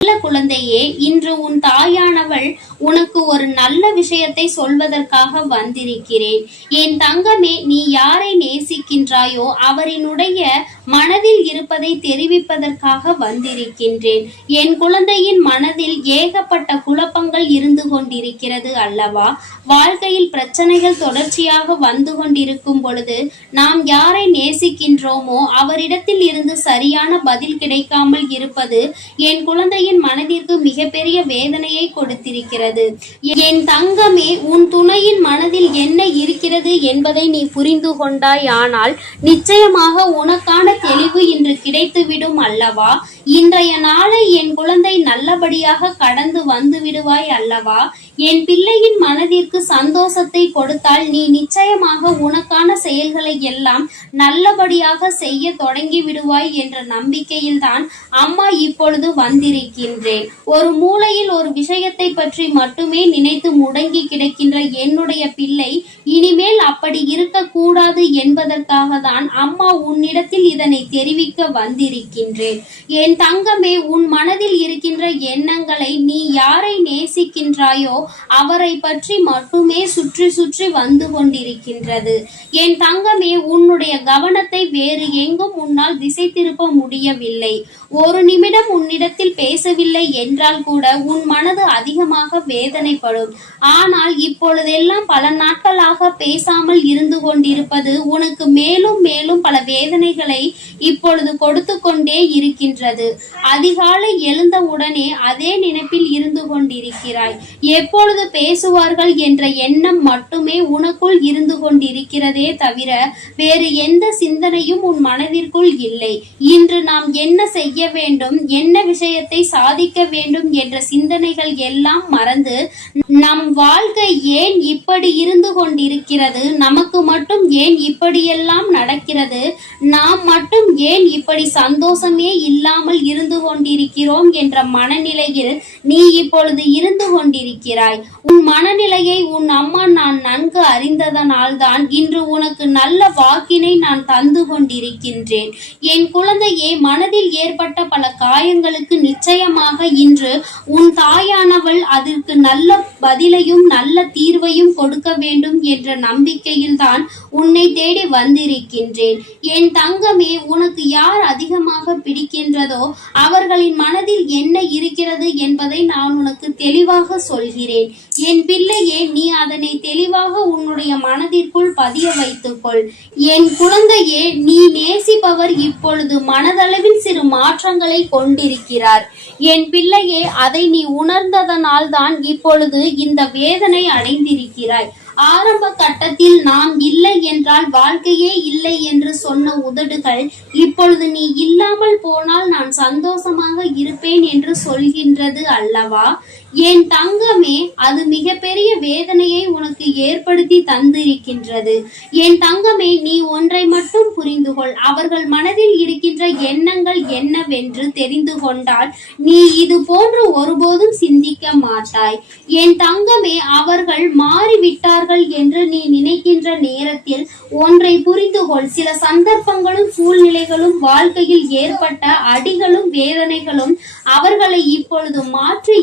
நல்ல குழந்தையே இன்று உன் தாயானவள் உனக்கு ஒரு நல்ல விஷயத்தை சொல்வதற்காக வந்திருக்கிறேன். என் தங்கமே நீ யாரை நேசிக்கின்றாயோ அவரினுடைய மனதில் இருப்பதை தெரிவிப்பதற்காக வந்திருக்கின்றேன். என் குழந்தையின் மனதில் ஏகப்பட்ட குழப்பங்கள் இருந்து கொண்டிருக்கிறது அல்லவா? வாழ்க்கையில் பிரச்சனைகள் தொடர்ச்சியாக வந்து கொண்டிருக்கும் பொழுது நாம் யாரை நேசிக்கின்றோமோ அவரிடத்தில் இருந்து சரியான பதில் கிடைக்காமல் இருப்பது என் குழந்தையின் மனதிற்கு மிகப்பெரிய வேதனையை கொடுத்திருக்கிறது. என் தங்கமே உன் துணையின் மனதில் என்ன இருக்கிறது என்பதை நீ புரிந்து கொண்டாயானால் நிச்சயமாக உனக்கான தெளிவு இன்று கிடைத்துவிடும் அல்லவா? இன்றைய நாளை என் குழந்தை நல்லபடியாக கடந்து வந்து விடுவாய் அல்லவா? என் பிள்ளையின் மனதிற்கு சந்தோஷத்தை கொடுத்தால் நீ நிச்சயமாக உனக்கான செயல்களை எல்லாம் நல்லபடியாக செய்ய தொடங்கி விடுவாய் என்ற நம்பிக்கையில்தான் அம்மா இப்பொழுது இருக்கின்றேன். ஒரு மூலையில் ஒரு விஷயத்தை பற்றி மட்டுமே நினைத்து முடங்கி கிடக்கின்ற என்னுடைய பிள்ளை இனிமேல் அப்படி இருக்கக்கூடாது என்பதற்காக தான் அம்மா உன்னிடத்தில் இதனை தெரிவிக்க வந்திருக்கின்றேன். என் தங்கமே உன் மனதில் இருக்கின்ற எண்ணங்களை நீ யாரை நேசிக்கின்றாயோ அவரை பற்றி மட்டுமே சுற்றி சுற்றி வந்து கொண்டிருக்கின்றது. என் தங்கமே உன்னுடைய கவனத்தை வேறு எங்கும் உன்னால் திசை திருப்ப முடியவில்லை. ஒரு நிமிடம் உன்னிடத்தில் பேச பேசவில்லை என்றால் கூட உன் மனது அதிகமாக வேதனைப்படும். ஆனால் இப்பொழுதெல்லாம் பல நாட்களாக பேசாமல் இருந்து கொண்டிருப்பது உனக்கு மேலும் மேலும் பல வேதனைகளை இப்பொழுது கொடுத்து கொண்டே இருக்கின்றது. அதிகாலை எழுந்தவுடனே அதே நினைப்பில் இருந்து கொண்டிருக்கிறாய். எப்பொழுது பேசுவார்கள் என்ற எண்ணம் மட்டுமே உனக்குள் இருந்து கொண்டிருக்கிறதே தவிர வேறு எந்த சிந்தனையும் உன் மனதிற்குள் இல்லை. இன்று நாம் என்ன செய்ய வேண்டும்? என்ன விஷயத்தை சாதிக்க வேண்டும் என்ற சிந்தனைகள் எல்லாம் மறந்து நம் வாழ்க்கை ஏன் இப்படி இருந்து கொண்டிருக்கிறது? நமக்கு மட்டும் ஏன் இப்படியெல்லாம் நடக்கிறது? நாம் மட்டும் ஏன் இப்படி சந்தோஷமே இல்லாமல் இருந்து கொண்டிருக்கிறோம் என்ற மனநிலையில் நீ இப்பொழுது இருந்து கொண்டிருக்கிறாய். உன் மனநிலையை உன் அம்மா நான் நன்கு அறிந்ததனால் தான் இன்று உனக்கு நல்ல வாக்கினை நான் தந்து கொண்டிருக்கின்றேன். என் குழந்தையே மனதில் ஏற்பட்ட பல காயங்களுக்கு நிச்சயம் நிச்சயமாக இன்று உன் தாயானவள் அதற்கு நல்ல பதிலையும் நல்ல தீர்வையும் கொடுக்க வேண்டும் என்ற நம்பிக்கையில் தான் உன்னை தேடி வந்திருக்கின்றேன். என் தங்கமே உனக்கு யார் அதிகமாக பிடிக்கின்றதோ அவர்களின் மனதில் என்ன இருக்கிறது என்பதை நான் உனக்கு தெளிவாக சொல்கிறேன். என் பிள்ளையே நீ அதனை தெளிவாக உன்னுடைய மனதிற்குள் பதிய வைத்துக்கொள். என் குழந்தையே நீ நேசிப்பவர் இப்பொழுது மனதளவில் சிறு மாற்றங்களை கொண்டிருக்கிறார். என் பிள்ளையே அதை நீ உணர்ந்ததனால் தான் இப்பொழுது இந்த வேதனை அடைந்திருக்கிறாய். ஆரம்ப கட்டத்தில் நாம் இல்லை என்றால் வாழ்க்கையே இல்லை என்று சொன்ன உதடுகள் இப்பொழுது நீ இல்லாமல் போனால் நான் சந்தோஷமாக இருப்பேன் என்று சொல்கின்றது அல்லவா? என் தங்கமே அது மிகப்பெரிய வேதனையை உனக்கு ஏற்படுத்தி தந்திருக்கின்றது. என் தங்கமே நீ ஒன்றை மட்டும் புரிந்து கொள் அவர்கள் மனதில் இருக்கின்ற எண்ணங்கள் என்னவென்று தெரிந்து கொண்டால் நீ இது போன்று ஒருபோதும் சிந்திக்க மாட்டாய். என் தங்கமே அவர்கள் மாறிவிட்டார்கள் என்று நீ நினைக்கின்ற நேரத்தில் ஒன்றை புரிந்து கொள் சில சந்தர்ப்பங்களும் சூழ்நிலைகளும் வாழ்க்கையில் ஏற்பட்ட அடிகளும் வேதனைகளும் அவர்களை இப்பொழுது மாற்றி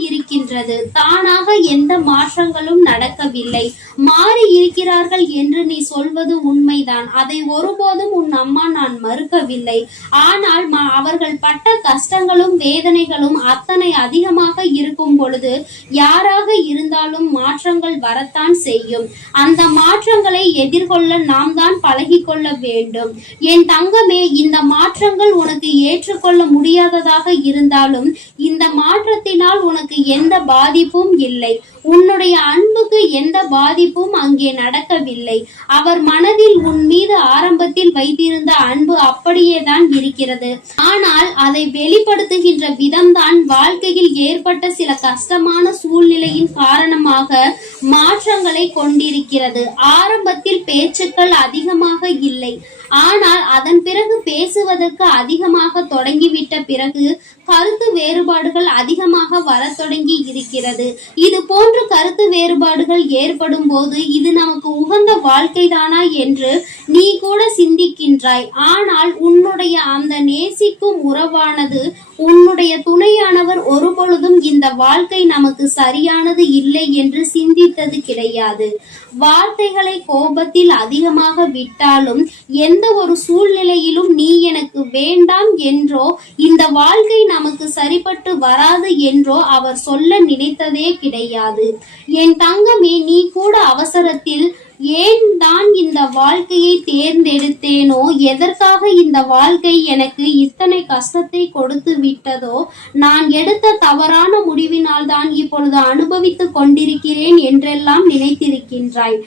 இருக்கின்றது தானாக எந்த மாற்றங்களும் நடக்கவில்லை. மாறி இருக்கிறார்கள் என்று நீ சொல்வது உண்மைதான். அதை ஒருபோதும் உன் அம்மா நான் மறுக்கவில்லை. ஆனால் அவர்கள் பட்ட கஷ்டங்களும் வேதனைகளும் அத்தனை அதிகமாக இருக்கும் பொழுது யாராக இருந்தாலும் மாற்றங்கள் வரத்தான் செய்யும். அந்த மாற்றங்களை எதிர்கொள்ள நாம் தான் பழகிக்கொள்ள வேண்டும். என் தங்கமே இந்த மாற்றங்கள் உனக்கு ஏற்றுக்கொள்ள முடியாததாக இருந்தாலும் இந்த மாற்றத்தினால் உனக்கு எந்த பாதிப்பும் இல்லை. உன்னுடைய அன்புக்கு எந்த பாதிப்பும் அங்கே நடக்கவில்லை. அவர் மனதில் உன் மீது ஆரம்பத்தில் வைத்திருந்த அன்பு அப்படியே தான் இருக்கிறது. ஆனால் அதை வெளிப்படுத்துகின்ற விதம்தான் வாழ்க்கையில் ஏற்பட்ட சில கஷ்டமான சூழ்நிலையின் காரணமாக மாற்றங்களை கொண்டிருக்கிறது. ஆரம்பத்தில் பேச்சுக்கள் அதிகமாக இல்லை. ஆனால் அதன் பிறகு பேசுவதற்கு அதிகமாக தொடங்கிவிட்ட பிறகு கருத்து வேறுபாடுகள் அதிகமாக வர தொடங்கி இருக்கிறது. இது போன்ற கருத்து வேறுபாடுகள் ஏற்படும் போது இது நமக்கு உகந்த வாழ்க்கைதானா என்று நீ கூட சிந்திக்கின்றாய். ஆனால் உன்னுடைய அந்த நேசிக்கும் உறவானது உன்னுடைய துணையானவர் ஒருபொழுதும் இந்த வாழ்க்கை நமக்கு சரியானது இல்லை என்று சிந்தித்தது கிடையாது. வார்த்தைகளை கோபத்தில் அதிகமாக விட்டாலும் எந்த எந்த ஒரு சூழ்நிலையிலும் நீ எனக்கு வேண்டாம் என்றோ இந்த வாழ்க்கை நமக்கு சரிப்பட்டு வராது என்றோ அவர் சொல்ல நினைத்ததே கிடையாது. என் தங்கமே நீ கூட அவசரத்தில் ஏன் தான் இந்த வாழ்க்கையை தேர்ந்தெடுத்தேனோ? எதற்காக இந்த வாழ்க்கை எனக்கு இத்தனை கஷ்டத்தை கொடுத்து விட்டதோ? நான் எடுத்த தவறான முடிவினால் தான் இப்பொழுது அனுபவித்துக் கொண்டிருக்கிறேன் என்றெல்லாம் நினைத்திருக்கின்றாய்.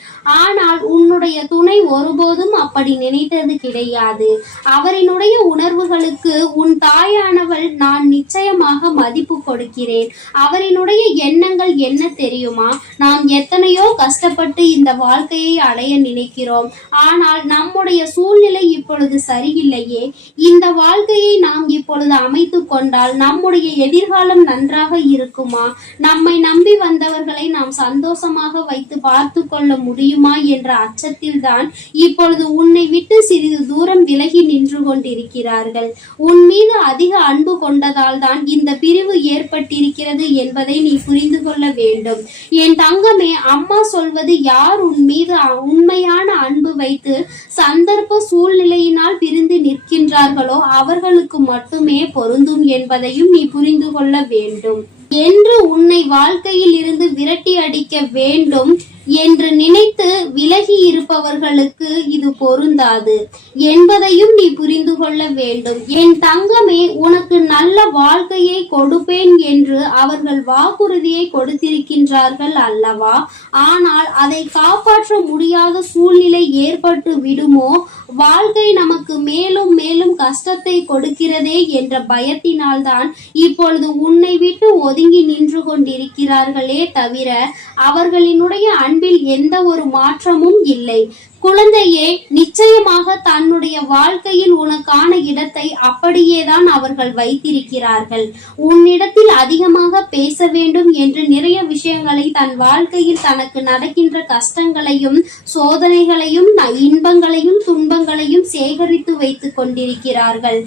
ஆனால் உன்னுடைய துணை ஒருபோதும் அப்படி நினைத்தது கிடையாது. அவரினுடைய உணர்வுகளுக்கு உன் தாயானவள் நான் நிச்சயமாக மதிப்பு கொடுக்கிறேன். அவரினுடைய எண்ணங்கள் என்ன தெரியுமா? நாம் எத்தனையோ கஷ்டப்பட்டு இந்த வாழ்க்கை நிலையை அடைய நினைக்கிறோம். ஆனால் நம்முடைய சூழ்நிலை இப்பொழுது சரியில்லையே. இந்த வாழ்க்கையை நாம் இப்பொழுது அமைத்துக் கொண்டால் நம்முடைய எதிர்காலம் நன்றாக இருக்குமா? நம்மை நம்பி வந்தவர்களை நாம் சந்தோஷமாக வைத்து பார்த்து கொள்ள முடியுமா என்ற அச்சத்தில் தான் இப்பொழுது உன்னை விட்டு சிறிது தூரம் விலகி நின்று கொண்டிருக்கிறார்கள். உன் மீது அதிக அன்பு கொண்டதால் தான் இந்த பிரிவு ஏற்பட்டிருக்கிறது என்பதை நீ புரிந்து கொள்ள வேண்டும். என் தங்கமே அம்மா சொல்வது யார் உன் மீது உண்மையான அன்பு வைத்து சந்தர்ப்ப சூழ்நிலையினால் பிரிந்து நிற்கின்றார்களோ அவர்களுக்கு மட்டுமே பொருந்தும் என்பதையும் நீ புரிந்து கொள்ள வேண்டும். என்று உன்னை வாழ்க்கையில் இருந்து விரட்டி அடிக்க வேண்டும். என்று நினைத்து விலகி இருப்பவர்களுக்கு இது பொருந்தாது. என்பதையும் நீ புரிந்து கொள்ள வேண்டும். என் தங்கமே உனக்கு நல்ல வாழ்க்கையை கொடுப்பேன் என்று அவர்கள் வாக்குறுதியை கொடுத்திருக்கின்றார்கள் அல்லவா? ஆனால் அதை காப்பாற்ற முடியாத சூழ்நிலை ஏற்பட்டு விடுமோ? வாழ்க்கை நமக்கு மேலும் மேலும் கஷ்டத்தை கொடுக்கிறதே என்ற பயத்தினால்தான் இப்பொழுது உன்னை விட்டு ஒதுங்கி நின்று கொண்டிருக்கிறார்களே தவிர அவர்களினுடைய அன்பில் எந்த ஒரு மாற்றமும் இல்லை. குழந்தையே நிச்சயமாக தன்னுடைய வாழ்க்கையில் உனக்கான இடத்தை அப்படியேதான் அவர்கள் வைத்திருக்கிறார்கள். உன்னிடத்தில் அதிகமாக பேச வேண்டும் என்று நிறைய விஷயங்களை தன் வாழ்க்கையில் தனக்கு நடக்கின்ற கஷ்டங்களையும் சோதனைகளையும் இன்பங்களையும் துன்பங்களையும் சேகரித்து வைத்துக் கொண்டிருக்கிறார்கள்.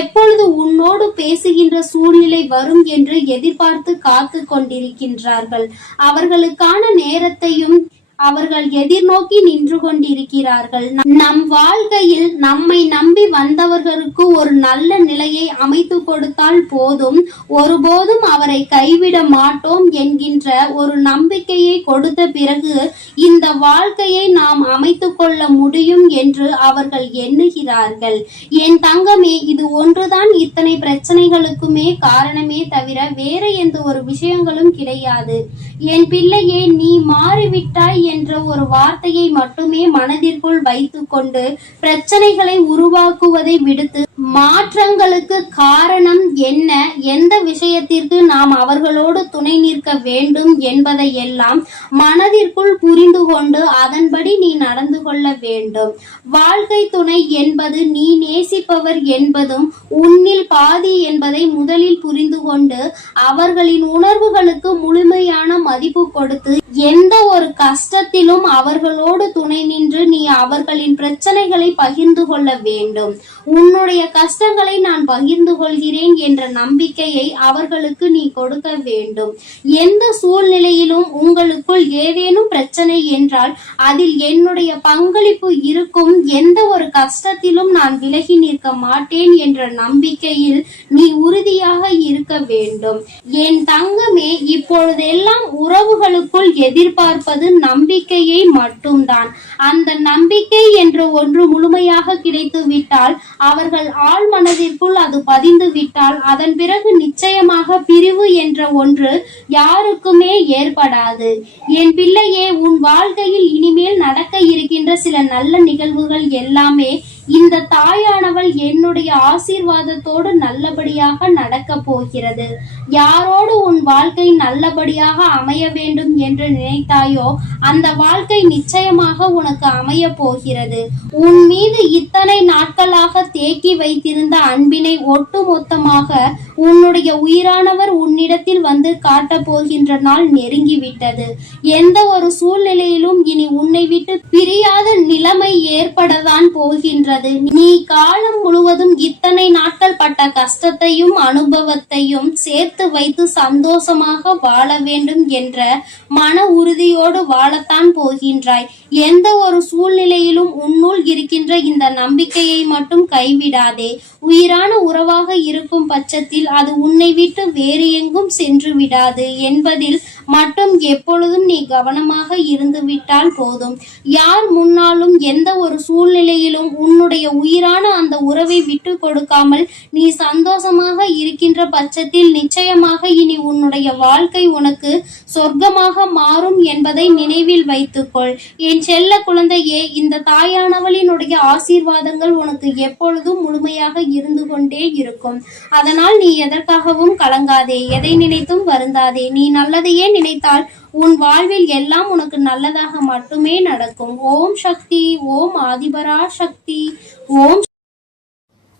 எப்பொழுது உன்னோடு பேசுகின்ற சூழ்நிலை வரும் என்று எதிர்பார்த்து காத்து கொண்டிருக்கின்றார்கள். அவர்களுக்கான நேரத்தையும் அவர்கள் எதிர்நோக்கி நின்று கொண்டிருக்கிறார்கள் நம் வாழ்க்கையில் நம்மை நம்பி வந்தவர்களுக்கு ஒரு நல்ல நிலையை அமைத்து கொடுத்தால் போதும். ஒருபோதும் அவரை கைவிட மாட்டோம் என்கின்ற ஒரு நம்பிக்கையை கொடுத்த பிறகு இந்த வாழ்க்கையை நாம் அமைத்துக் கொள்ள முடியும் என்று அவர்கள் எண்ணுகிறார்கள். என் தங்கமே இது ஒன்றுதான் இத்தனை பிரச்சனைகளுக்குமே காரணமே தவிர வேற எந்த ஒரு விஷயங்களும் கிடையாது. என் பிள்ளையே நீ மாறிவிட்டாய் என்ற ஒரு வார்த்தையை மட்டுமே மனதிற்குள் வைத்துக்கொண்டு பிரச்சனைகளை உருவாக்குவதை விடுத்து மாற்றங்களுக்கு காரணம் என்ன? எந்த விஷயத்திற்கு நாம் அவர்களோடு துணை நிற்க வேண்டும் என்பதை எல்லாம் மனதிற்குள் புரிந்து கொண்டு அதன்படி நீ நடந்து கொள்ள வேண்டும். வாழ்க்கை துணை என்பது நீ நேசிப்பவர் என்பதும் உன்னில் பாதி என்பதை முதலில் புரிந்து கொண்டு அவர்களின் உணர்வுகளுக்கு முழுமையான மதிப்பு கொடுத்து எந்த ஒரு கஷ்டத்திலும் அவர்களோடு துணை நின்று நீ அவர்களின் பிரச்சனைகளை பகிர்ந்து கொள்ள வேண்டும். உன்னுடைய கஷ்டங்களை நான் பகிர்ந்து கொள்கிறேன் என்ற நம்பிக்கையை அவர்களுக்கு நீ கொடுக்க வேண்டும். எந்த சூழ்நிலையிலும் உங்களுக்குள் ஏதேனும் பிரச்சனை என்றால் அதில் என்னுடைய பங்களிப்பு இருக்கும். எந்த ஒரு கஷ்டத்திலும் நான் விலகி நிற்க மாட்டேன் என்ற நம்பிக்கையில் நீ உறுதியாக இருக்க வேண்டும். என் தங்கமே இப்பொழுதெல்லாம் உறவுகளுக்குள் எதிர்பார்ப்பது நம்பிக்கையை மட்டும்தான். அந்த நம்பிக்கை என்ற ஒன்று முழுமையாக கிடைத்துவிட்டால் அவர்கள் ஆள் மனதிற்குள் அது பதிந்து விட்டால் அதன் பிறகு நிச்சயமாக பிரிவு என்ற ஒன்று யாருக்குமே ஏற்படாது. என் பிள்ளையே உன் வாழ்க்கையில் இனிமேல் நடக்க இருக்கின்ற சில நல்ல நிகழ்வுகள் எல்லாமே இந்த தாயானவள் என்னுடைய ஆசீர்வாதத்தோடு நல்லபடியாக நடக்க போகிறது. யாரோடு உன் வாழ்க்கை நல்லபடியாக அமைய வேண்டும் என்று நினைத்தாயோ அந்த வாழ்க்கை நிச்சயமாக உனக்கு அமைய போகிறது. உன் மீது இத்தனை நாட்களாக தேக்கி வைத்திருந்த அன்பினை ஒட்டுமொத்தமாக உன்னுடைய உயிரானவர் உன்னிடத்தில் வந்து காட்டப் போகின்ற நாள் நெருங்கிவிட்டது. எந்த ஒரு சூழ்நிலையிலும் இனி உன்னை விட்டு பிரியாத நிலைமை ஏற்படத்தான் போகின்றது. நீ காலம் முழுவதும் இத்தனை நாட்கள் பட்ட கஷ்டத்தையும் அனுபவத்தையும் சேர்த்து வைத்து சந்தோஷமாக வாழ வேண்டும் என்ற மன உறுதியோடு வாழத்தான் போகின்றாய். எந்த ஒரு சூழ்நிலையிலும் உன்னுள் இருக்கின்ற இந்த நம்பிக்கையை மட்டும் கைவிடாதே. உயிரான உறவாக இருக்கும் பட்சத்தில் அது உன்னை விட்டு வேறு எங்கும் சென்று விடாது என்பதில் மட்டும் எப்பொழுதும் நீ கவனமாக இருந்து விட்டால் போதும். யார் முன்னாலும் எந்த ஒரு சூழ்நிலையிலும் உன்னுடைய உயிரான உறவை விட்டு கொடுக்காமல் நீ சந்தோஷமாக இருக்கின்ற பட்சத்தில் நிச்சயமாக இனி உன்னுடைய வாழ்க்கை உனக்கு சொர்க்கமாக மாறும் என்பதை நினைவில் வைத்துக்கொள். என் செல்ல குழந்தையே இந்த தாயானவளினுடைய ஆசீர்வாதங்கள் உனக்கு எப்பொழுதும் முழுமையாக இருந்து கொண்டே இருக்கும். அதனால் நீ எதற்காகவும் கலங்காதே எதை நினைத்தும் வருந்தாதே. நீ நல்லதையே நினைத்தால் உன் வாழ்வில் எல்லாம் உனக்கு நல்லதாக மட்டுமே நடக்கும். ஓம் சக்தி ஓம் ஆதிபரா சக்தி ஓம்